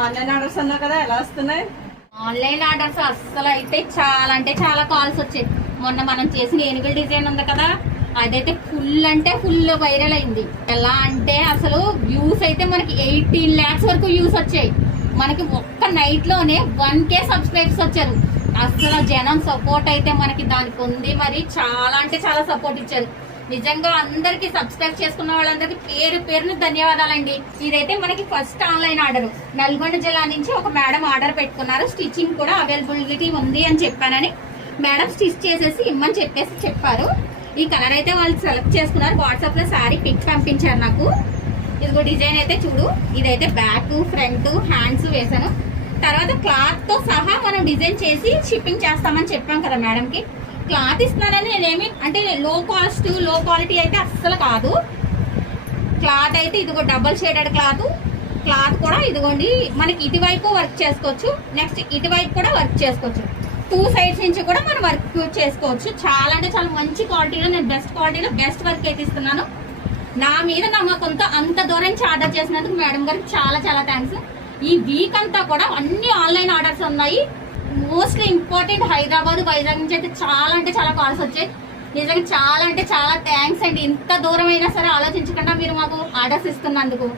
Online orders అన్నా కదా, ఎలా వస్తున్నాయి? ఆన్లైన్ ఆర్డర్స్ అస్సలు అయితే చాలా అంటే చాలా కాల్స్ వచ్చాయి. మొన్న మనం చేసిన ఏనుగుల డిజైన్ ఉంది కదా, అదైతే ఫుల్ అంటే ఫుల్ వైరల్ అయింది. ఎలా అంటే అసలు వ్యూస్ అయితే మనకి 18 lakhs వరకు వ్యూస్ వచ్చాయి. మనకి ఒక్క నైట్ లోనే 1K సబ్స్క్రైబర్స్ వచ్చారు. అసలు జనం సపోర్ట్ అయితే మనకి దానికి ఉంది. మరి చాలా అంటే చాలా సపోర్ట్ ఇచ్చారు. నిజంగా అందరికి సబ్స్క్రైబ్ చేసుకున్న వాళ్ళందరికి పేరు పేరుని ధన్యవాదాలండి. ఇదైతే మనకి ఫస్ట్ ఆన్లైన్ ఆర్డర్. నల్గొండ జిల్లా నుంచి ఒక మేడం ఆర్డర్ పెట్టుకున్నారు. స్టిచ్చింగ్ కూడా అవైలబిలిటీ ఉంది అని చెప్పానని మేడం స్టిచ్ చేసేసి ఇమ్మని చెప్పారు. ఈ కలర్ అయితే వాళ్ళు సెలెక్ట్ చేసుకున్నారు. వాట్సాప్ లో శారీ పిక్ పంపించారు నాకు. ఇదిగో డిజైన్ అయితే చూడు. ఇదైతే బ్యాక్, ఫ్రంట్, హ్యాండ్స్ వేసాను. తర్వాత క్లాత్ తో సహా మనం డిజైన్ చేసి షిప్పింగ్ చేస్తామని చెప్పాం కదా మేడం కి. క్లాత్ ఇస్తున్నానని నేనేమి అంటే లో కాస్ట్ లో క్వాలిటీ అయితే అస్సలు కాదు. క్లాత్ అయితే ఇదిగో డబుల్ షేడెడ్ క్లాత్ కూడా ఇదిగోండి. మనకి ఇటువైపు వర్క్ చేసుకోవచ్చు, నెక్స్ట్ ఇటువైపు కూడా వర్క్ చేసుకోవచ్చు. 2 sides నుంచి కూడా మనం వర్క్ చేసుకోవచ్చు. చాలా అంటే చాలా మంచి క్వాలిటీలో, నేను బెస్ట్ క్వాలిటీలో బెస్ట్ వర్క్ అయితే ఇస్తున్నాను. నా మీద నమ్మకంతో అంత దూరం నుంచి ఆర్డర్ చేసినందుకు మేడం గారికి చాలా చాలా థ్యాంక్స్. ఈ వీక్ అంతా కూడా అన్ని ఆన్లైన్ ఆర్డర్స్ ఉన్నాయి. మోస్ట్లీ ఇంపార్టెంట్ హైదరాబాద్, వైజాగ్ నుంచి అయితే చాలా అంటే చాలా కాల్స్ వచ్చాయి. నిజంగా చాలా అంటే చాలా థ్యాంక్స్ అండి. ఇంత దూరం అయినా సరే ఆలోచించకుండా మీరు మాకు ఆర్డర్స్ ఇస్తున్నందుకు.